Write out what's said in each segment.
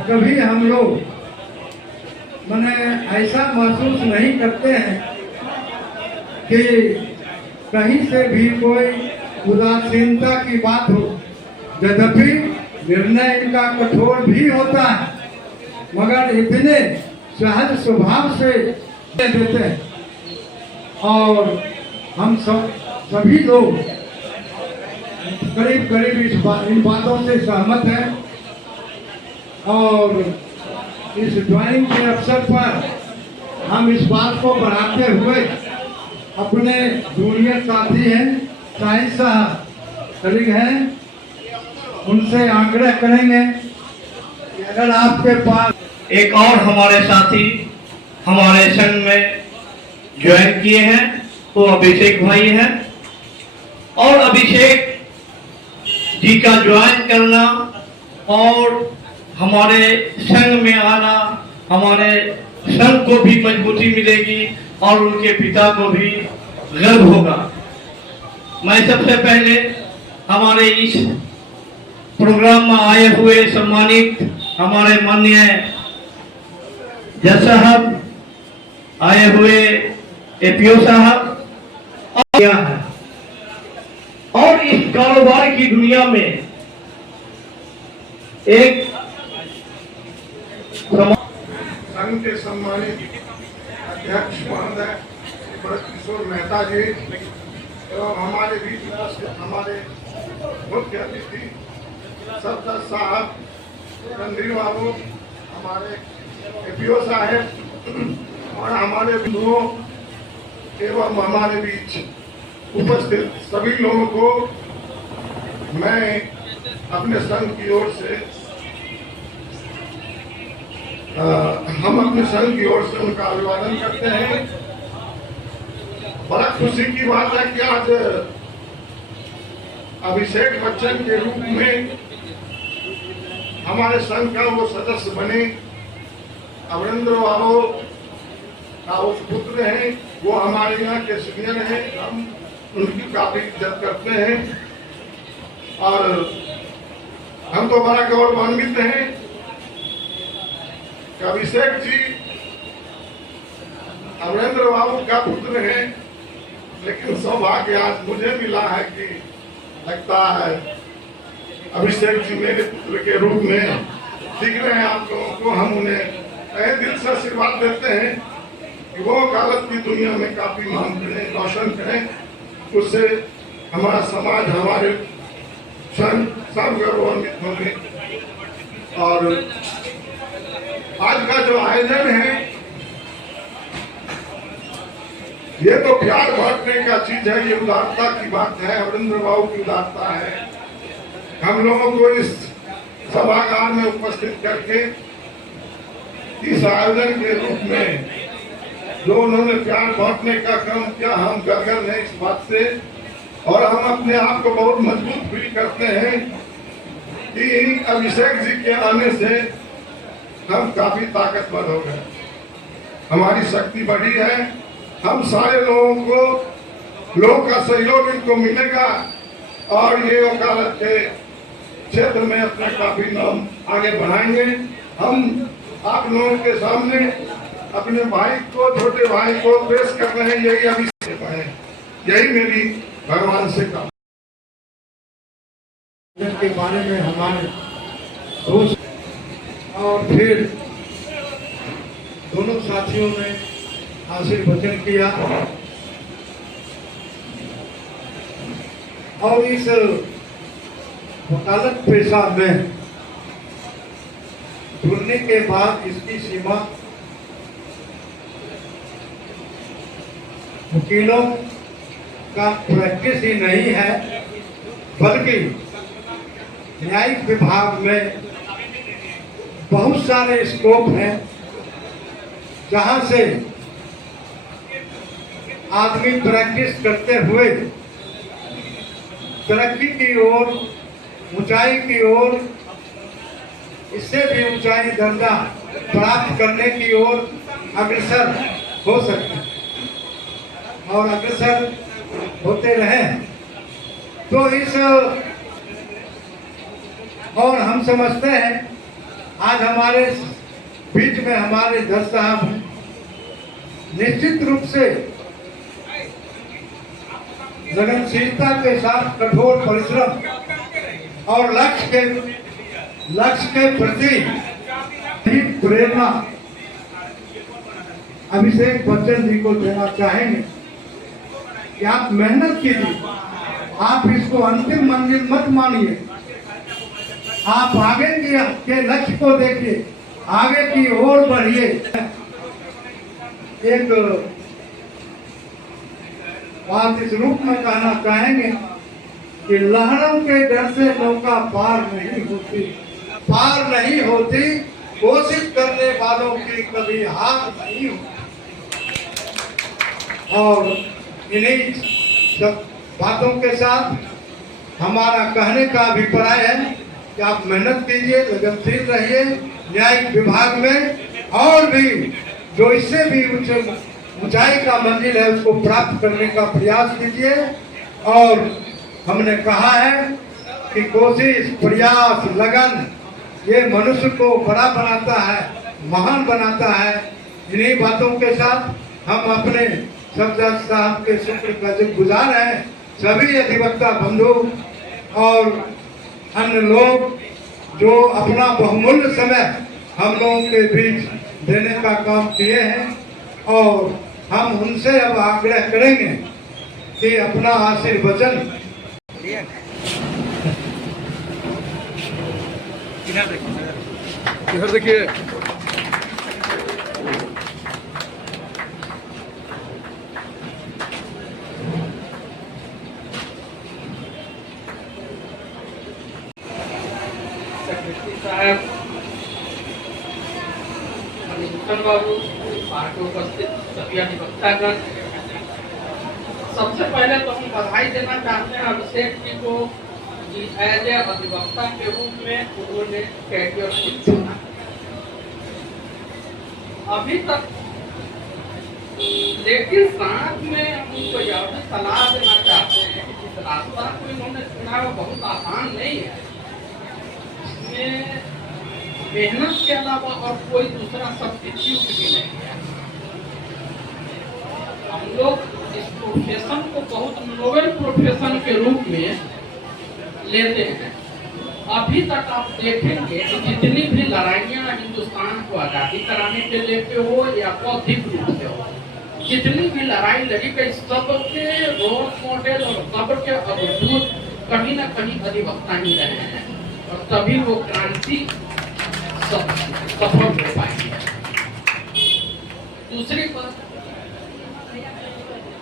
कभी हम लोग मैंने ऐसा महसूस नहीं करते हैं कि कहीं से भी कोई उदासीनता की बात हो। यद्यपि निर्णय इनका कठोर भी होता है, मगर इतने सहज स्वभाव से देते हैं और हम सभी लोग करीब करीब इन बातों से सहमत हैं। और इस ज्वाइनिंग के अवसर पर हम इस बात को बढ़ाते हुए अपने जूनियर साथी हैं, साहिब साहब कलीग हैं, उनसे आग्रह करेंगे कि अगर आपके पास एक और हमारे साथी हमारे संघ में ज्वाइन किए हैं वो अभिषेक भाई हैं, और अभिषेक जी का ज्वाइन करना और हमारे संघ में आना, हमारे संघ को भी मजबूती मिलेगी और उनके पिता को भी गर्व होगा। मैं सबसे पहले हमारे इस प्रोग्राम में आए हुए सम्मानित हमारे माननीय जज साहब, आए हुए एपीओ साहब और इस कारोबार की दुनिया में एक संघ के सम्मानित अध्यक्ष महोदय भरत किशोर मेहता जी एवं हमारे बीच हमारे मुख्य अतिथि सफदर साहब, रणधीर बाबू, हमारे एपीओ साहब और हमारे बंधुओं एवं हमारे बीच उपस्थित सभी लोगों को मैं अपने संघ की ओर से हम अपने संघ की ओर से उनका अभिवादन करते हैं। बड़ा खुशी की बात है कि आज अभिषेक बच्चन के रूप में हमारे संघ का वो सदस्य बने। अमरेंद्र बाबू का वो पुत्र हैं, वो हमारे यहाँ के सीनियर हैं, हम उनकी काफी इज्जत करते हैं और हम तो बड़ा गौरवान्वित हैं कि अभिषेक जी अमरेंद्र बाबू का पुत्र है। लेकिन सौभाग्य आज मुझे मिला है कि लगता है अभिषेक जी मेरे पुत्र के रूप में दिख रहे हैं आप लोगों को। हम उन्हें तहे दिल से आशीर्वाद देते हैं कि वो वकालत की दुनिया में काफी नाम करें, रोशन करें, उससे हमारा समाज, हमारे संघ सब गौरवान्वित होंगे। और आज का जो आयोजन है ये तो प्यार बांटने का चीज है, ये उदारता की बात है, अमरेंद्र बाबू की उदारता है। हम लोगों को इस सभागार में उपस्थित करके इस आयोजन के रूप में जो उन्होंने प्यार बांटने का काम किया, हम गर्व हैं इस बात से और हम अपने आप को बहुत मजबूत फील करते हैं कि अभिषेक जी के आने से हम काफी ताकतवर हो गए, हमारी शक्ति बढ़ी है। हम सारे लोगों को लोगों का सहयोग इनको मिलेगा और ये वकालत के क्षेत्र में अपना काफी नाम आगे बढ़ाएंगे। हम आप लोगों के सामने अपने भाई को, छोटे भाई को पेश कर रहे हैं, यही अभिषेक है, यही मेरी भगवान से काम के बारे में हमारे दोस्त और फिर दोनों साथियों ने आशीर्वचन किया और इस वकालत पेशा में जुड़ने के बाद इसकी सीमा वकीलों का प्रैक्टिस ही नहीं है, बल्कि न्यायिक विभाग में बहुत सारे स्कोप हैं जहां से आदमी प्रैक्टिस करते हुए तरक्की की ओर, ऊंचाई की ओर, इससे भी ऊंचाई दर्जा प्राप्त करने की ओर अग्रसर हो सकते हैं और अग्रसर होते रहे। तो इस और हम समझते हैं आज हमारे बीच में हमारे जज साहब हैं। निश्चित रूप से लगनशीलता के साथ कठोर परिश्रम और लक्ष्य के प्रति ही प्रेरणा अभिषेक बच्चन जी को देना चाहेंगे कि आप मेहनत कीजिए, आप इसको अंतिम मंजिल मत मानिए, आप आगे के लक्ष्य को देखिए, आगे की ओर बढ़िए। एक बात इस रूप में कहना चाहेंगे कि लहरों के डर से नौका पार नहीं होती, कोशिश करने वालों की कभी हार नहीं होती। और इन्हीं सब बातों के साथ हमारा कहने का अभिप्राय है कि आप मेहनत कीजिए, लगनशील रहिए, न्यायिक विभाग में और भी जो इससे भी ऊंचाई का मंजिल है उसको प्राप्त करने का प्रयास कीजिए। और हमने कहा है कि कोशिश, प्रयास, लगन ये मनुष्य को बड़ा बनाता है, महान बनाता है। इन्हीं बातों के साथ हम अपने सब जज साहब के शुक्र का गुजार हैं। सभी अधिवक्ता बंधु और अन्य लोग जो अपना बहुमूल्य समय हम लोगों के बीच देने का काम किए हैं और हम उनसे अब आग्रह करेंगे कि अपना आशीर्वचन इधर देखिए। साहब, मणिभूषण बाबू, पार्क में उपस्थित सभी अधिवक्तागण, सबसे पहले तो हम बधाई देना चाहते हैं अभिषेक जी को कि एज ए अधिवक्ता के रूप में उन्होंने कैरियर को चुना। अभी तक लेकिन साथ में हम उनको यह भी सलाह देना चाहते हैं कि जिस रास्ता को इन्होंने चुना है वो बहुत आसान नहीं है। इसमें मेहनत के अलावा और कोई दूसरा सब्स्टिट्यूट भी नहीं है। हम लोग इस प्रोफेशन को बहुत नोबेल प्रोफेशन के रूप में लेते हैं। अभी तक आप देखेंगे कि जितनी भी लड़ाइयाँ हिंदुस्तान को आज़ादी कराने के लेके हो या बौद्धिक रूप से हो, जितनी भी लड़ाई लड़ी गई सबके रोल मॉडल और सबके अवधूत कहीं न कहीं अधिवक्ता ही रहे हैं और तभी वो क्रांति सफल हो पाएगी। दूसरी बात,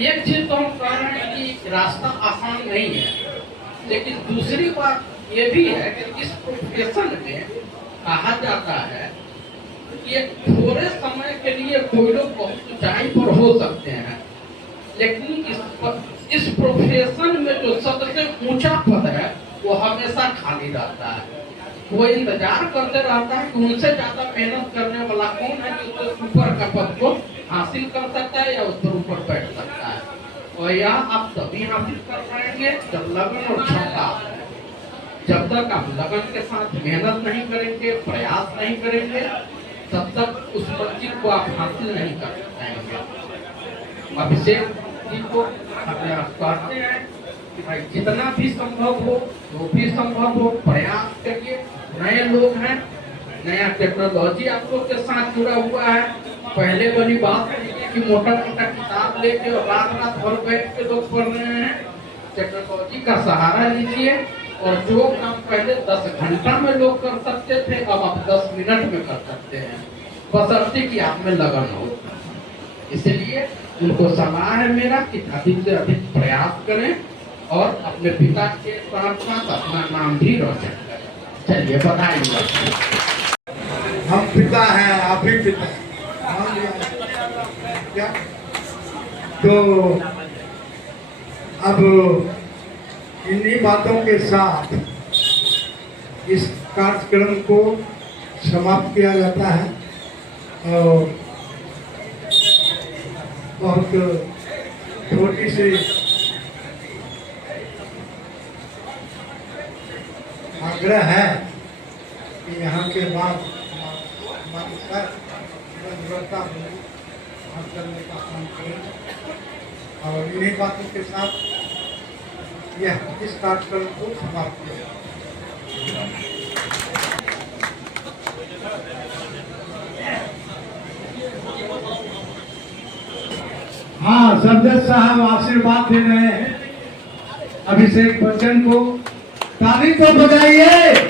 एक चीज तो हम कह रहे हैं कि रास्ता आसान नहीं है, लेकिन दूसरी बात ये भी है कि इस प्रोफेशन में कहा जाता है कि थोड़े समय के लिए कोई लोग बहुत ऊंचाई पर हो सकते हैं, लेकिन इस प्रोफेशन में जो सबसे ऊंचा पद है वो हमेशा खाली रहता है। वो इंतजार करते रहता है कि उनसे ज्यादा मेहनत करने वाला कौन है जो उससे ऊपर का पद को हासिल कर सकता है या उस पर ऊपर बैठ सकता है। और यह आप तभी हासिल कर पाएंगे जब लगन और क्षमता। जब तक आप लगन के साथ मेहनत नहीं करेंगे, प्रयास नहीं करेंगे, तब तक उस मंजिल को आप हासिल नहीं कर पाएंगे। अभिषेक जी को कहते हैं कि भाई जितना भी संभव हो, जो भी संभव हो, प्रयास करिए। नए लोग हैं, नया टेक्नोलॉजी आप लोग के साथ जुड़ा हुआ है। पहले वाली बात नहीं है कि मोटा मोटा किताब लेके और रात रात भर बैठ के लोग पढ़ रहे हैं। टेक्नोलॉजी का सहारा लीजिए और जो काम पहले 10 घंटा में लोग कर सकते थे अब आप 10 मिनट में कर सकते हैं, बशर्ते कि आप में लगन हो। इसलिए उनको सलाह है मेरा कि अधिक से अधिक प्रयास करें और अपने पिता के साथ साथ अपना नाम भी रोशन करें। चलिए बताइए। हम पिता हैं, आप ही पिता हैं। क्या तो अब इन्हीं बातों के साथ इस कार्यक्रम को समाप्त किया जाता है और बहुत छोटी सी आग्रह है कि यहाँ के बाद हमारी सर व्यवस्था होगी, हम करने का काम करें और इन्हीं बातों के साथ यह इस कार्यक्रम को समाप्त किया। हाँ, सरदार साहब आशीर्वाद दे रहे हैं अभिषेक बच्चन को, ताली तो बजाइए।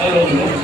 हेलो।